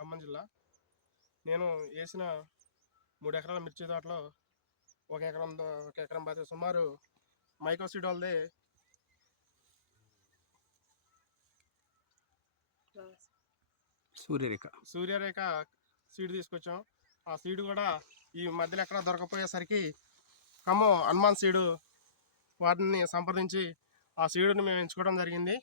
ఖమ్మం జిల్లా. నేను వేసిన 3 ఎకరాల మిర్చి తోటలో ఒక ఎకరం బాధ్యత సుమారు మైకోసీడ్ వాళ్ళది సూర్యరేఖ సీడ్ తీసుకొచ్చాం. ఆ సీడ్ కూడా ఈ మధ్యలో ఎక్కడ దొరకపోయేసరికి ఖమ్మం హనుమాన్ సీడు వాటిని సంప్రదించి ఆ సీడుని మేము ఎంచుకోవడం జరిగింది.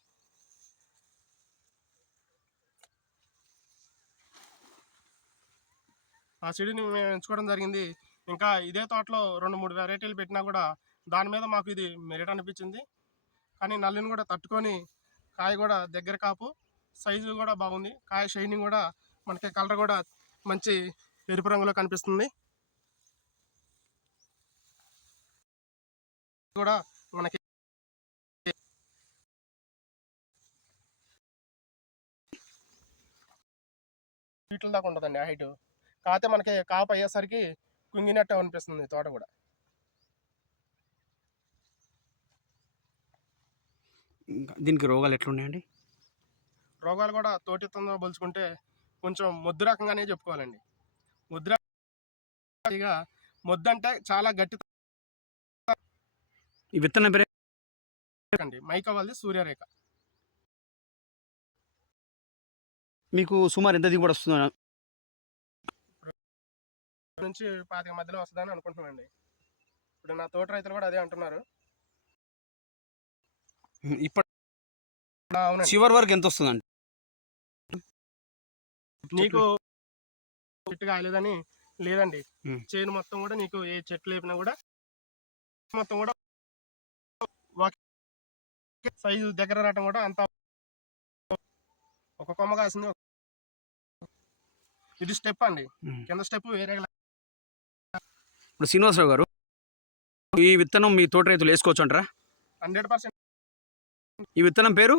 ఇంకా ఇదే తోటలో 2-3 వెరైటీలు పెట్టినా కూడా దాని మీద మాకు ఇది మెరిట్ అనిపించింది. కానీ నల్లిని కూడా తట్టుకొని కాయ కూడా దగ్గర కాపు, సైజు కూడా బాగుంది. కాయ షైనింగ్ కూడా మనకి కలర్ కూడా మంచి ఎరుపు రంగులో కనిపిస్తుంది. కూడా మనకి ఫీట్ల దాకా ఉంటుందండి హైట్. కాకపోతే మనకి కాపు అయ్యేసరికి కుంగినట్టు అనిపిస్తుంది తోట కూడా. దీనికి రోగాలు ఎట్లున్నాయండి? రోగాలు కూడా తోటితో పోల్చుకుంటే కొంచెం మొద్దు రకంగానే చెప్పుకోవాలండి. మొద్దు అంటే చాలా గట్టి. ఈ విత్తనం పేరు అండి మైకా వాళ్ళది సూర్యరేఖ. మీకు సుమారు ఎంత దిగుబడి వస్తుంది? నుంచి 25 మధ్యలో వస్తుందని అనుకుంటున్నామండి. ఇప్పుడు నా తోట రైతులు కూడా అదే అంటున్నారు. ఇప్పటి చివరి వరకు ఎంత వస్తుందండి? నీకు చెట్టు కాయలేదని లేదండి, చేను మొత్తం కూడా నీకు ఏ చెట్లు లేపినా కూడా మొత్తం కూడా సైజు దగ్గర రావటం కూడా అంత ఒక కొమ్మ కాసింది. ఇది స్టెప్ అండి, కింద స్టెప్ వేరే. ఇప్పుడు శ్రీనివాసరావు గారు, ఈ విత్తనం మీ తోట రైతులు వేసుకోవచ్చు అంటారా? 100%. ఈ విత్తనం పేరు